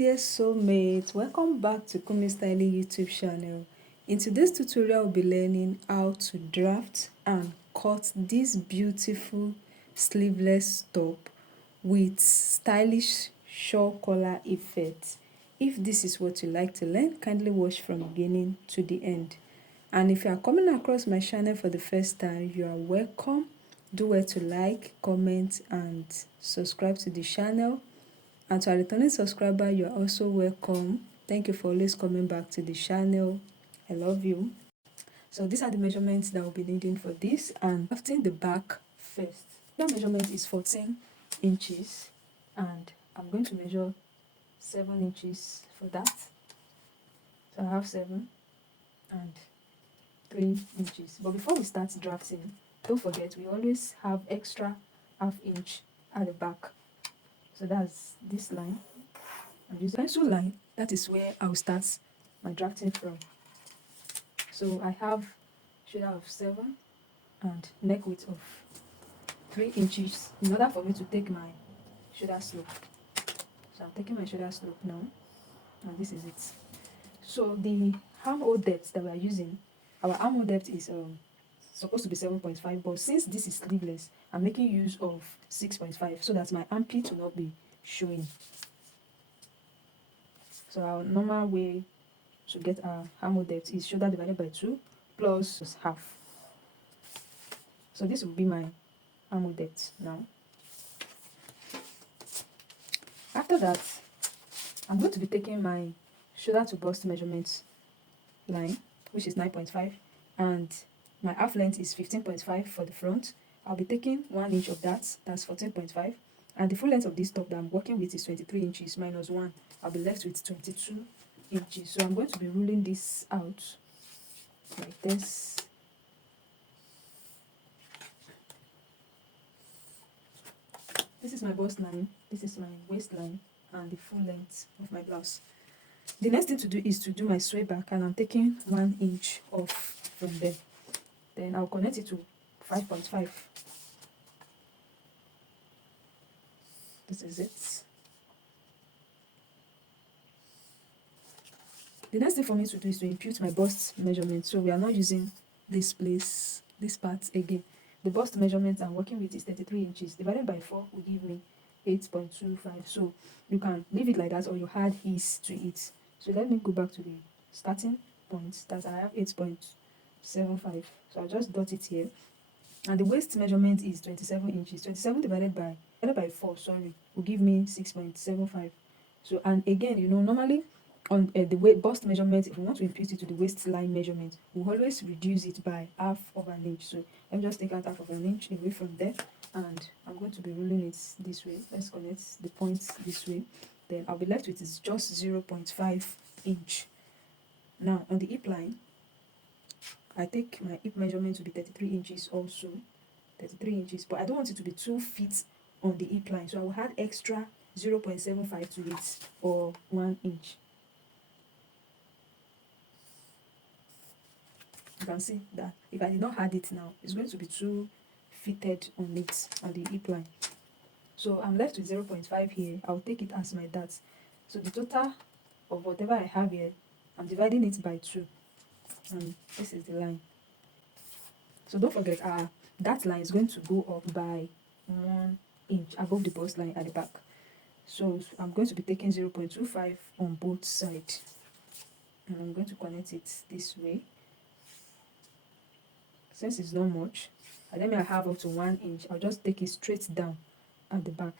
Dear soulmates, welcome back to Kunmi Styling YouTube channel. In today's tutorial, we'll be learning how to draft and cut this beautiful sleeveless top with stylish shawl collar effect. If this is what you like to learn, kindly watch from beginning to the end. And if you are coming across my channel for the first time, you are welcome. Do well to like, comment and subscribe to the channel. And to our returning subscriber, you are also welcome. Thank you for always coming back to the channel. I love you. So these are the measurements that we'll be needing for this. And drafting the back first. The measurement is 14 inches. And I'm going to measure 7 inches for that. So I have 7 and 3 inches. But before we start drafting, don't forget we always have extra ½ inch at the back. So that's this line. I'm using pencil line. That is where I'll start my drafting from. So I have shoulder of 7 and neck width of 3 inches in order for me to take my shoulder slope. So I'm taking my shoulder slope now, and this is it. So the armhole depth that we are using, our armhole depth is supposed to be 7.5, but since this is sleeveless, I'm making use of 6.5 so that my armpit will not be showing. So our normal way to get our armhole depth is shoulder divided by 2 plus half. So this will be my armhole depth now. After that, I'm going to be taking my shoulder to bust measurement line, which is 9.5, and my half length is 15.5 for the front. I'll be taking 1 inch of that, that's 14.5, and the full length of this top that I'm working with is 23 inches minus 1. I'll be left with 22 inches. So I'm going to be ruling this out like this. This is my bust line, this is my waistline, and the full length of my blouse. The next thing to do is to do my sway back, and I'm taking 1 inch off from there. Then I'll connect it to 5.5. This is it. The next thing for me to do is to impute my bust measurement. So we are not using this part again. The bust measurement I'm working with is 33 inches. Divided by 4 will give me 8.25. So you can leave it like that, or you add his to it. So let me go back to the starting point that I have 8.75. So I'll just dot it here. And the waist measurement is 27 inches. 27 divided by 4, will give me 6.75. So, and again, normally on the bust measurement, if we want to impute it to the waistline measurement, we'll always reduce it by ½ of an inch. So let me just take out ½ of an inch away from there, and I'm going to be ruling it this way. Let's connect the points this way. Then I'll be left with is just 0.5 inch. Now on the hip line, I take my hip measurement to be 33 inches also. 33 inches, but I don't want it to be 2 feet on the hip line, so I will add extra 0.75 to it, or 1 inch. You can see that if I did not add it now, it's going to be too fitted on it, on the hip line. So I'm left with 0.5 here. I'll take it as my dart. So the total of whatever I have here, I'm dividing it by 2, and this is the line. So don't forget, that line is going to go up by 1 inch above the bust line at the back. So I'm going to be taking 0.25 on both sides, and I'm going to connect it this way. Since it's not much, and then I have up to 1 inch, I'll just take it straight down at the back.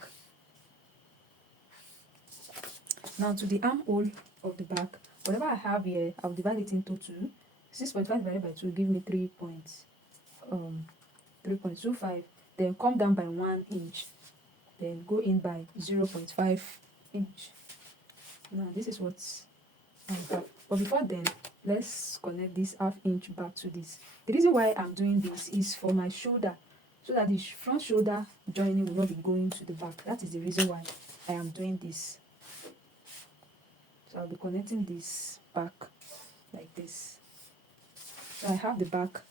Now to the armhole of the back, whatever I have here, I'll divide it into 2. 6.5 divided by 2 will give me 3.25. Then come down by 1 inch, then go in by 0.5 inch. Now this is what I have. But before then, let's connect this ½ inch back to this. The reason why I'm doing this is for my shoulder, so that the front shoulder joining will not be going to the back. That is the reason why I am doing this. So I'll be connecting this back like this. So I have the back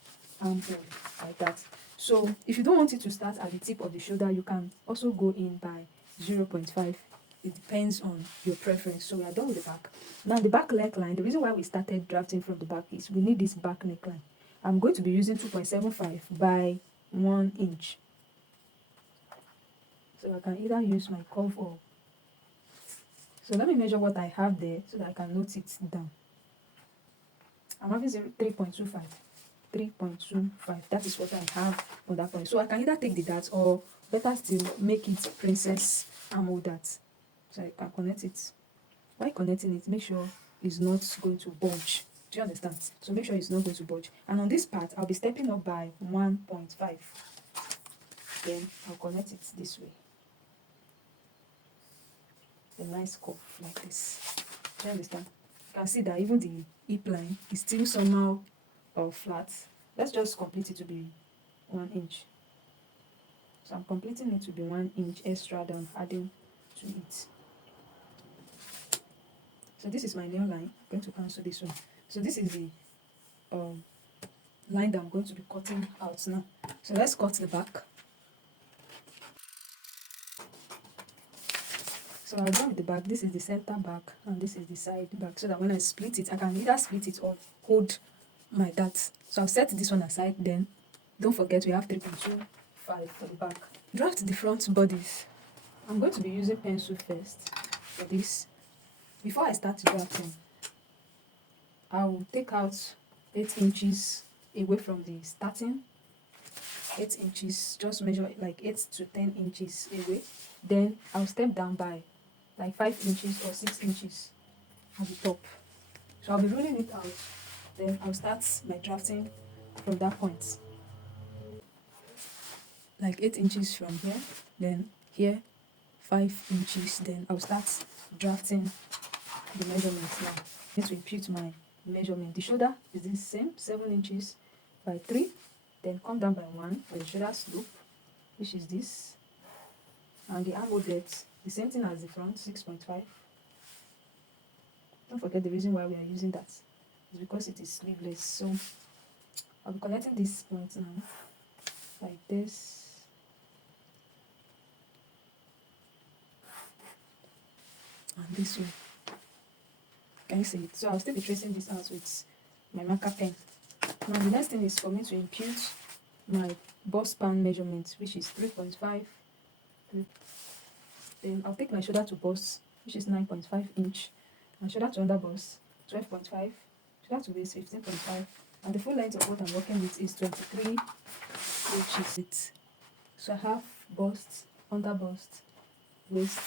armhole like that. So if you don't want it to start at the tip of the shoulder, you can also go in by 0.5 it depends on your preference. So we are done with the back. Now the back neckline, the reason why we started drafting from the back is we need this back neckline. I'm going to be using 2.75 by 1 inch. So I can either use my curve or... So let me measure what I have there so that I can note it down. I'm having 3.25. 3.25. That is what I have on that point. So I can either take the dart or better still make it princess armhole dart. So I can connect it. While connecting it, make sure it's not going to bulge. Do you understand? So make sure it's not going to bulge. And on this part, I'll be stepping up by 1.5. Then I'll connect it this way. A nice curve like this. Do you understand? You can see that even the hip line is still somehow flat. Let's just complete it to be 1 inch. So I'm completing it to be 1 inch extra than adding to it. So this is my nail line. I'm going to cancel this one. So this is the line that I'm going to be cutting out now. So let's cut the back. So I'll go with the back. This is the center back and this is the side back, so that when I split it, I can either split it or hold my dart. So I'll set this one aside. Then don't forget we have 3.25 for the back. Draft the front bodies. I'm going to be using pencil first for this. Before I start drafting, I'll take out 8 inches away from the starting. 8 inches, just measure like 8 to 10 inches away. Then I'll step down by like 5 inches or 6 inches at the top. So I'll be rolling it out. Then I'll start my drafting from that point. Like 8 inches from here, then here 5 inches. Then I'll start drafting the measurements now. I need to impute my measurement. The shoulder is the same, 7 inches by 3. Then come down by 1 for the shoulder slope, which is this. And the armhole depth, the same thing as the front, 6.5. Don't forget the reason why we are using that is because it is sleeveless. So I'll be connecting this point now, like this. And this way. Can you see it? So I'll still be tracing this out with my marker pen. Now the next thing is for me to impute my bust span measurement, which is 3.5. Then I'll take my shoulder to bust, which is 9.5 inch. My shoulder to under bust, 12.5. Shoulder to waist, 15.5. And the full length of what I'm working with is 23 inches. So I have bust, under bust, waist,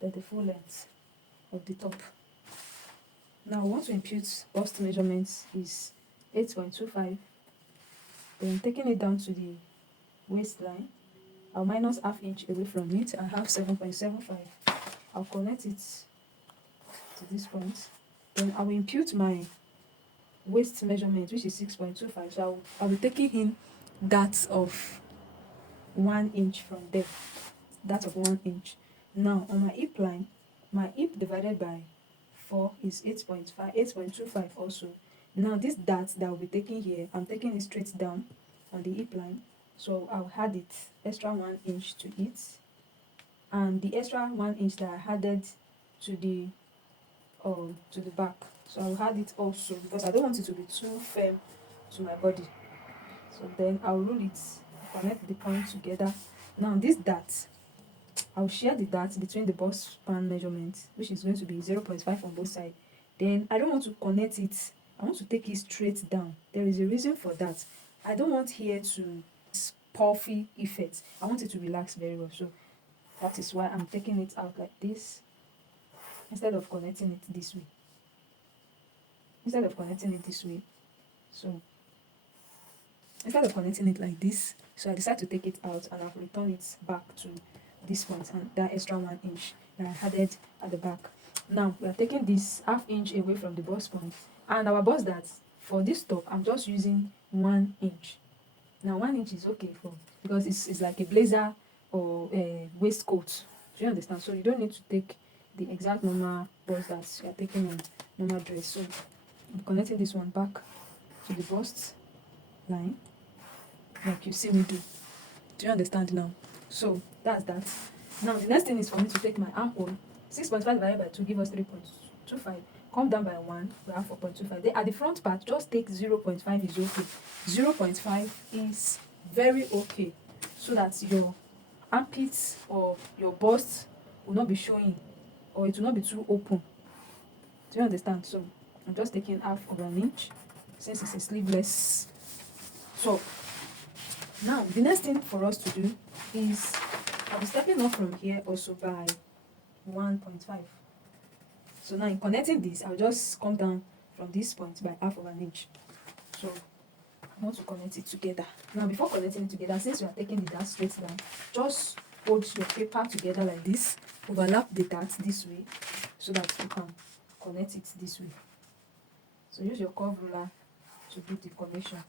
then the full length of the top. Now I want to impute bust measurements is 8.25. Then taking it down to the waistline, I'll minus half inch away from it. I have 7.75. I'll connect it to this point. Then I will impute my waist measurement, which is 6.25. So I'll be taking in that of 1 inch from there. That of 1 inch. Now on my hip line, my hip divided by 4 is 8.25 also. Now this dart that I'll be taking here, I'm taking it straight down on the hip line. So I'll add it extra 1 inch to it. And the extra 1 inch that I added to the back. So I'll add it also because I don't want it to be too firm to my body. So then I'll roll it, connect the point together. Now this dart, I'll share the dart between the bust span measurement, which is going to be 0.5 on both sides. Then I don't want to connect it. I want to take it straight down. There is a reason for that. I don't want here to puffy effect. I want it to relax very well. So that is why I'm taking it out like this instead of connecting it this way. So instead of connecting it like this, so I decided to take it out and I've returned it back to this point and that extra 1 inch that I added at the back. Now we are taking this half inch away from the bust point, and our bust dart for this top I'm just using 1 inch. Now 1 inch is okay for because it's like a blazer or a waistcoat. Do you understand? So you don't need to take the exact normal bust that you are taking on normal dress. So I'm connecting this one back to the bust line like you see me do. Do you understand now? So that's that. Now the next thing is for me to take my armhole 6.5 divided by 2 give us 3.25. Come down by 1, we have 4.25. Then at the front part, just take 0.5 is okay. 0.5 is very okay, so that your armpits or your bust will not be showing, or it will not be too open. Do you understand? So I'm just taking half of an inch since it's a sleeveless top. Now the next thing for us to do is I'll be stepping off from here also by 1.5. So now in connecting this, I'll just come down from this point by half of an inch. So I want to connect it together. Now before connecting it together, since we are taking the dart straight down, just hold your paper together like this, overlap the dart this way so that you can connect it this way. So use your curve ruler to do the connection.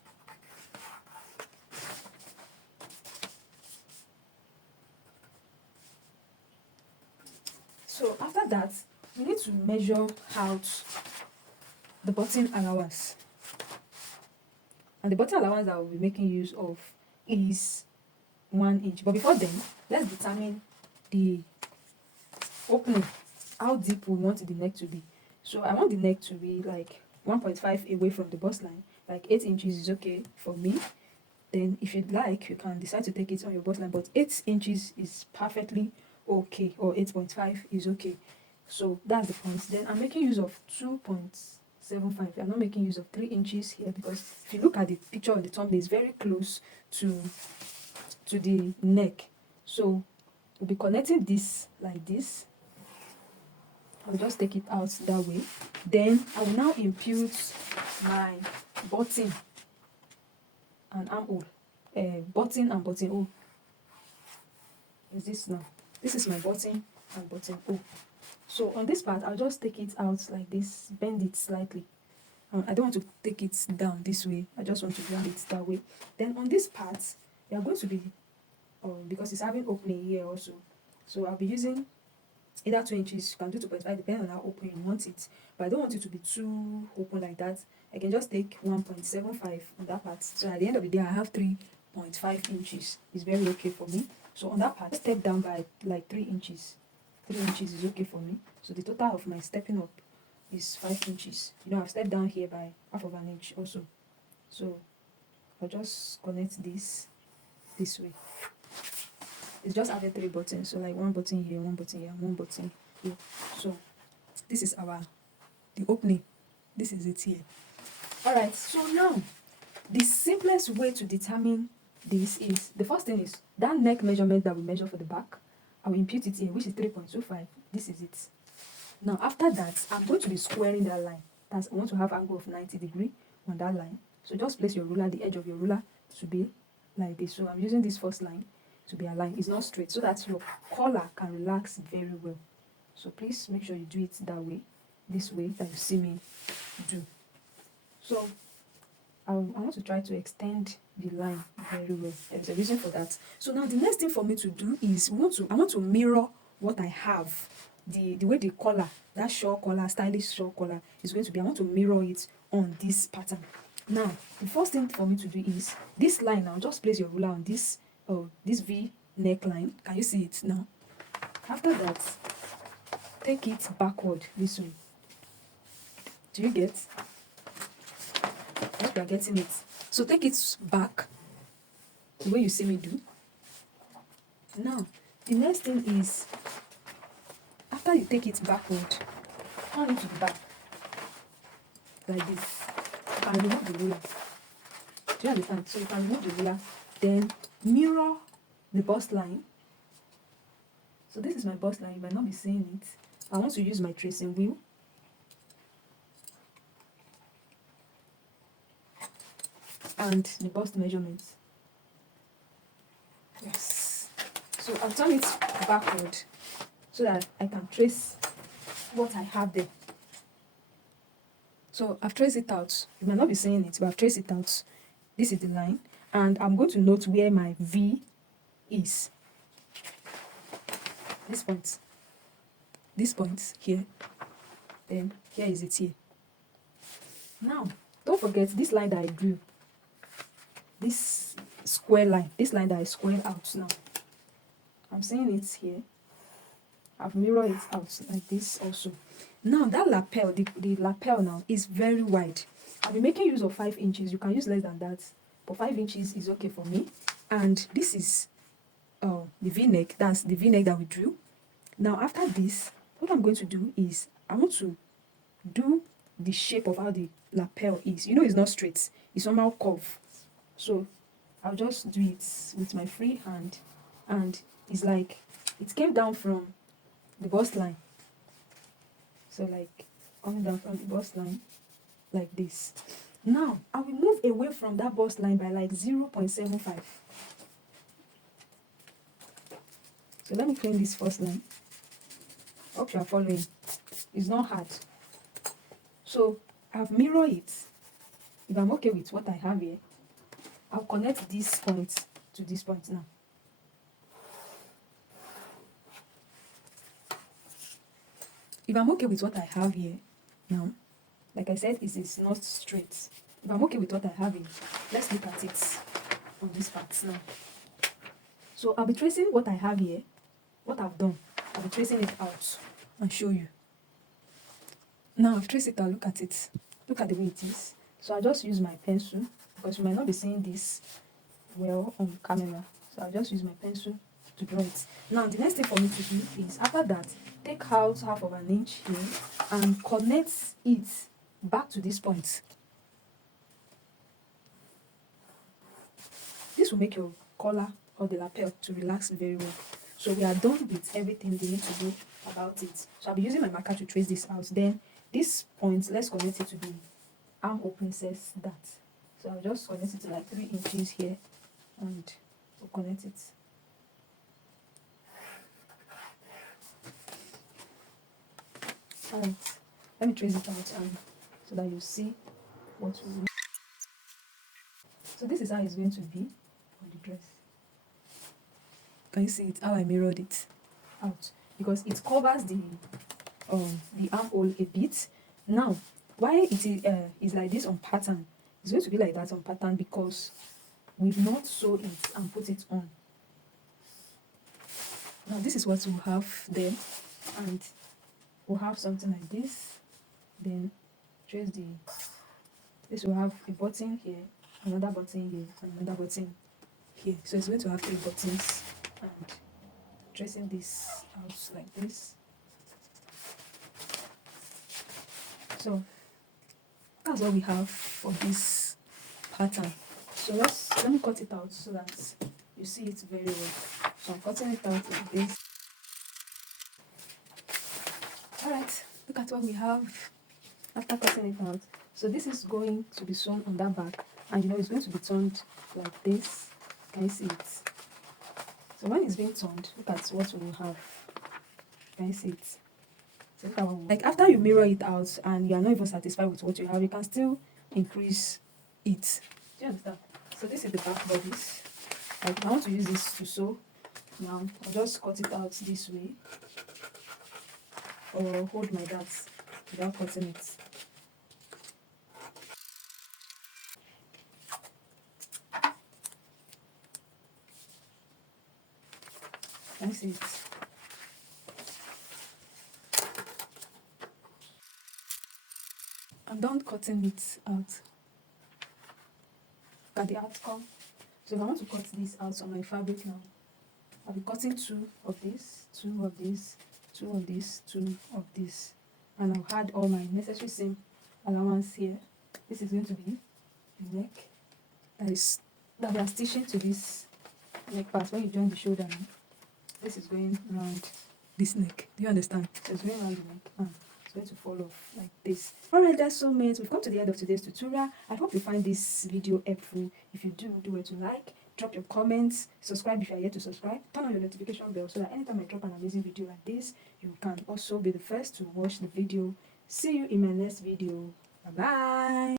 So after that, you need to measure out the button allowance. And the button allowance that we'll be making use of is 1 inch. But before then, let's determine the opening, how deep we want the neck to be. So I want the neck to be like 1.5 away from the bust line. Like 8 inches is okay for me. Then if you'd like, you can decide to take it on your bust line, but 8 inches is perfectly okay, or 8.5 is okay. So that's the point. Then I'm making use of 2.75. I'm not making use of 3 inches here, because if you look at the picture on the thumbnail, it's very close to the neck. So we'll be connecting this like this. I'll just take it out that way. Then I will now impute my button and armhole. Button and buttonhole. Is this now? This is my button and buttonhole. So on this part, I'll just take it out like this, bend it slightly. I don't want to take it down this way. I just want to bend it that way. Then on this part, we are going to be, because it's having opening here also. So I'll be using either 2 inches, you can do 2.5, depending on how open you want it. But I don't want it to be too open like that. I can just take 1.75 on that part. So at the end of the day, I have 3.5 inches. It's very okay for me. So on that part, step down by like 3 inches. 3 inches is okay for me. So the total of my stepping up is 5 inches. You know, I've stepped down here by half of an inch also. So I'll just connect this way. It's just added 3 buttons, so like 1 button here, 1 button here, 1 button here. So this is the opening. This is it here. Alright, so now the simplest way to determine this is, the first thing is that neck measurement that we measure for the back. I will impute it here, which is 3.25. This is it. Now after that, I'm going to be squaring that line. I want to have angle of 90 degrees on that line. So just place your ruler, the edge of your ruler to be like this. So I'm using this first line to be aligned. It's not straight, so that your collar can relax very well. So please make sure you do it that way, this way that you see me do. So I want to try to extend the line very well. There's a reason for that. So now the next thing for me to do is I want to mirror what I have. The way the collar, that shawl collar, stylish shawl collar is going to be, I want to mirror it on this pattern. Now the first thing for me to do is this line. Now just place your ruler on this V neckline. Can you see it now? After that, take it backward this way. Do you get? I hope you are getting it. So take it back the way you see me do. Now the next thing is, after you take it backward, turn it to the back like this. You can remove the ruler. Do you understand? So you can remove the ruler, then mirror the bust line. So this is my bust line. You might not be seeing it. I want to use my tracing wheel. And the bust measurement. Yes. So I'll turn it backward so that I can trace what I have there. So I've traced it out. You might not be seeing it, but I've traced it out. This is the line. And I'm going to note where my V is. This point here. Then here is it here. Now, don't forget this line that I drew. This square line. This line that I squared out now. I'm saying it here. I've mirrored it out like this also. Now that lapel, the lapel now is very wide. I'll be making use of 5 inches. You can use less than that, but 5 inches is okay for me. And this is the v-neck. That's the v-neck that we drew. Now after this, what I'm going to do is I want to do the shape of how the lapel is. You know, it's not straight, it's somehow curved. So I'll just do it with my free hand, and it's like it came down from the bust line. So like coming down from the bust line like this. Now I will move away from that bust line by like 0.75. So let me clean this first line. Hope you are following. It's not hard. So I've mirrored it. If I'm okay with what I have here, I'll connect this point to this point now. If I'm okay with what I have here now, like I said, it is not straight. If I'm okay with what I have here, let's look at it on this part now. So I'll be tracing what I have here, what I've done. I'll be tracing it out and show you. Now I've traced it out, look at it. Look at the way it is. So I'll just use my pencil, because you might not be seeing this well on camera. So I'll just use my pencil to draw it. Now the next thing for me to do is, after that, take out half of an inch here and connect it back to this point. This will make your collar or the lapel to relax very well. So we are done with everything we need to do about it. So I'll be using my marker to trace this out. Then this point, let's connect it to the armhole princess dart. So I'll just connect it to like 3 inches here, and we'll connect it. Alright, let me trace it out so that you see what we do. So this is how it's going to be on the dress. Can you see it? How I mirrored it out, because it covers the armhole a bit. Now, why it is like this on pattern, it's going to be like that on pattern because we've not sew it and put it on. Now this is what we'll have then, and we'll have something like this. Then trace this will have a button here, another button here, and another button here. So it's going to have 3 buttons, and tracing this out like this. So that's what we have for this pattern. So let me cut it out so that you see it very well. So I'm cutting it out like this. Alright, look at what we have after cutting it out. So this is going to be sewn on that back, and you know it's going to be turned like this. Can you see it? So when it's being turned, look at what we will have. Can you see it? So look at what like after you mirror it out and you are not even satisfied with what you have, you can still increase it. Do you understand? So this is the back bodice. Like I want to use this to sew. Now I'll just cut it out this way, or hold my dart without cutting it. Can you see it? I'm done cutting it out. Look at the outcome. So if I want to cut this out on my fabric now, I'll be cutting 2 of this, 2 of this, 2 of this, 2 of this, and I'll add all my necessary seam allowance here. This is going to be the neck that we are stitching to this neck part. When you join the shoulder now, this is going around this neck. Do you understand? So it's going around the neck and it's going to fall off like this. Alright, that's so much. We've come to the end of today's tutorial. I hope you find this video helpful. If you do it to like, drop your comments, subscribe if you are yet to subscribe, turn on your notification bell so that anytime I drop an amazing video like this, you can also be the first to watch the video. See you in my next video. Bye bye.